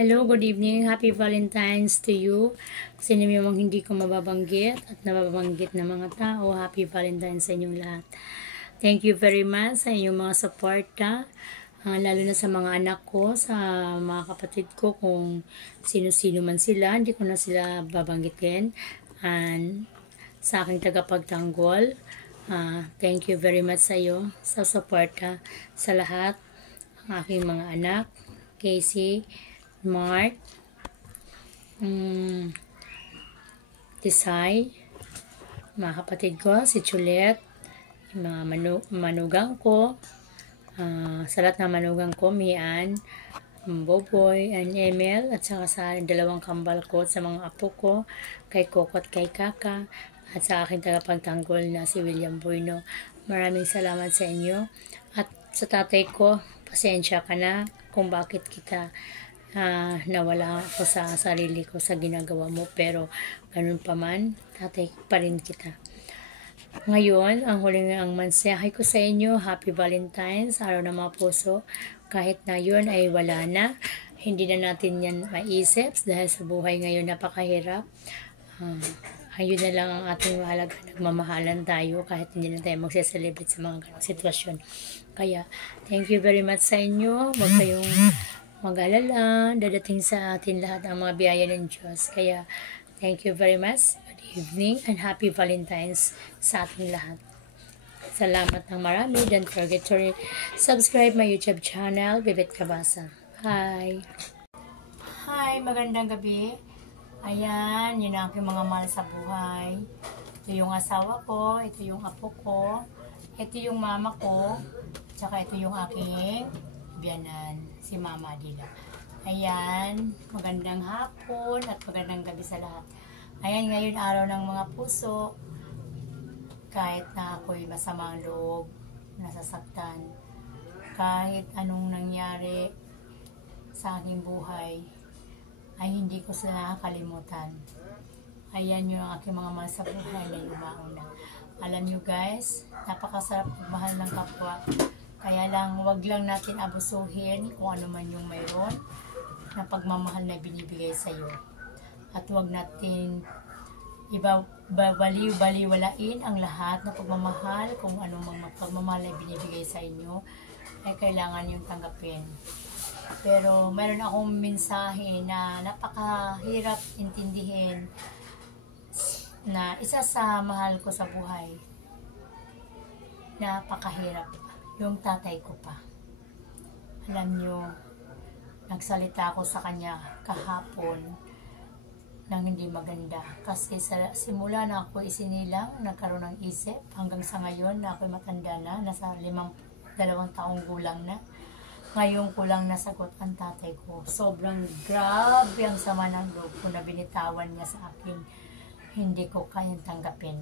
Hello, good evening. Happy Valentine's to you. Sino yung hindi ko mababanggit at nababanggit na mga tao, Happy Valentine's sa inyong lahat. Thank you very much sa inyong mga suporta, lalo na sa mga anak ko, sa mga kapatid ko, kung sino-sino man sila, hindi ko na sila babanggitin. And sa aking tagapagtanggol, thank you very much sa iyo, sa suporta sa lahat, ang aking mga anak, Casey, Mark, Tisay, mga kapatid ko, si Chulet, mga manugang ko, sa lahat ng manugang ko, Mian, Boboy, and Emil, at saka sa dalawang kambal ko, sa mga apo ko, kay Coco at kay Kaka, at sa aking tagapagtanggol na si William Bueno. Maraming salamat sa inyo. At sa tatay ko, pasensya ka na kung bakit kita nawala ako sa sarili ko sa ginagawa mo, pero ganun pa man, tatay pa rin kita. Ngayon, ang huling ang mensahe ko sa inyo, Happy Valentine's, araw ng mga puso. Kahit na yun ay wala na, hindi na natin yan maisip dahil sa buhay ngayon napakahirap. Ayun na lang ang ating mahalaga, nagmamahalan tayo kahit hindi na tayo magse-celebrate sa mga ganong sitwasyon. Kaya, thank you very much sa inyo. Huwag kayong mag-alala, dadating sa atin lahat ang mga biyaya ng Diyos. Kaya, thank you very much. Good evening and Happy Valentine's sa ating lahat. Salamat ng marami. Don't forget to subscribe my YouTube channel, Bibit Kabasa. Hi! Hi! Magandang gabi. Ayan, yun ang aking mga mahal sa buhay. Ito yung asawa ko, ito yung apo ko, ito yung mama ko, tsaka ito yung aking biyanan, si Mama Dila. Ayan, magandang hapon at magandang gabi sa lahat. Ayan, ngayon araw ng mga puso, kahit na ako'y masamang loob, nasasaktan, kahit anong nangyari sa aking buhay, ay hindi ko sila nakakalimutan. Ayan yung aking mga mahal sa buhay na lumauna. Alam nyo guys, napakasarap magmahal ng kapwa. Kaya lang, wag lang natin abusuhin kung ano man yung mayroon na pagmamahal na binibigay sa iyo. At wag natin baliwalain ang lahat na pagmamahal, kung anong mga pagmamahal na binibigay sa inyo, ay kailangan yung tanggapin. Pero mayroon akong mensahe na napakahirap intindihin, na isa sa mahal ko sa buhay, napakahirap, yung tatay ko pa. Alam nyo, nagsalita ako sa kanya kahapon ng hindi maganda. Kasi sa simula na ako isinilang, nagkaroon ng isip, hanggang sa ngayon na ako matanda na, nasa 2 taong gulang na. Ngayon ko lang nasagot ang tatay ko. Sobrang grabe ang sama ng loob ko na binitawan niya sa akin. Hindi ko kayang tanggapin.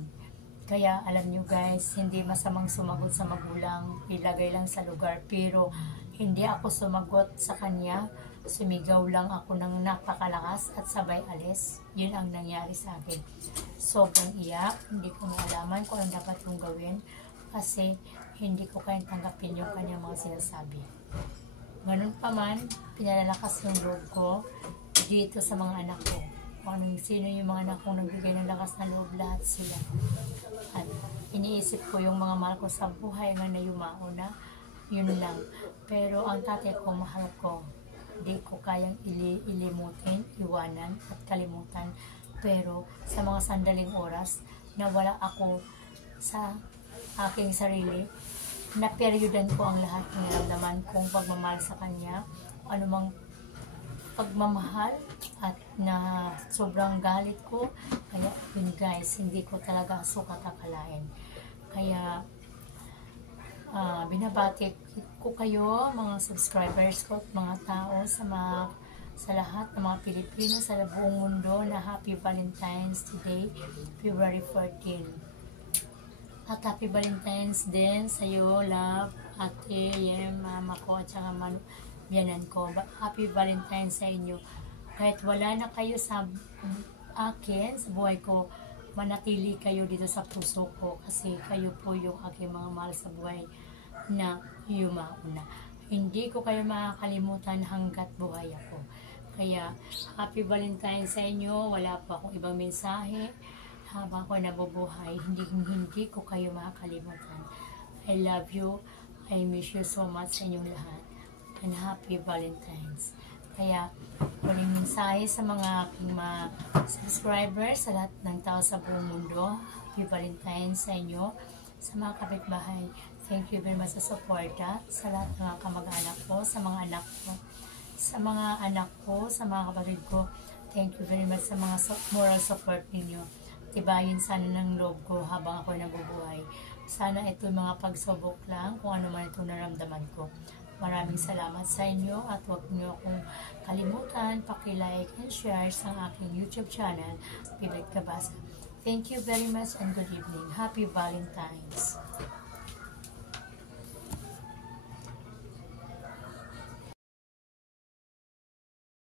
Kaya alam nyo guys, hindi masamang sumagot sa magulang, ilagay lang sa lugar. Pero hindi ako sumagot sa kanya, sumigaw lang ako ng napakalakas at sabay alis. Yun ang nangyari sa akin. Sobrang iyak, hindi ko maalaman kung ano dapat kong gawin kasi hindi ko kayang tanggapin yung kanyang mga sinasabi. Ganun pa man, pinalalakas yung loob ko dito sa mga anak ko. Kung sino yung mga anak kong nagbigay ng lakas na loob, lahat sila. At iniisip ko yung mga mahal ko sa buhay nga na yumauna, yun lang. Pero ang tatay ko, mahal ko. Di ko kayang ilimutin, iwanan at kalimutan. Pero sa mga sandaling oras, nawala ako sa aking sarili, na-periodan ko ang lahat ng naramdaman kong pagmamahal sa kanya, anumang pagmamahal at na sobrang galit ko. Kaya yun guys, hindi ko talaga sukat akalain. Kaya binabati ko kayo mga subscribers ko at mga tao sa lahat ng mga Pilipino sa buong mundo na Happy Valentine's today, February 14. At Happy Valentine's din sa iyo, love, ate, mama ko, at saka biyanan ko. Happy Valentine's sa inyo. Kahit wala na kayo sa akin, sa buhay ko, manatili kayo dito sa puso ko kasi kayo po yung aking mga mahal sa buhay na yumauna. Hindi ko kayo makakalimutan hanggat buhay ako. Kaya, Happy Valentine's sa inyo. Wala pa akong ibang mensahe. Habang ako nabubuhay, hindi ko kayo makakalimutan. I love you. I miss you so much sa inyong lahat. And Happy Valentine's. Kaya, huling mensahe sa mga aking mga subscribers, sa lahat ng tao sa buong mundo. Happy Valentine's sa inyo. Sa mga kapitbahay, thank you very much sa suporta. Sa lahat ng mga kamag-anak ko, sa mga anak ko. Sa mga anak ko, sa mga kapatid ko, thank you very much sa mga moral support ninyo. Tibayin sana ng loob ko habang ako nabubuhay. Sana ito mga pagsubok lang kung ano man itong naramdaman ko. Maraming salamat sa inyo at huwag niyo akong kalimutan, paki-like and share sa aking YouTube channel, Pibet Kabasa. Thank you very much and good evening. Happy Valentine's!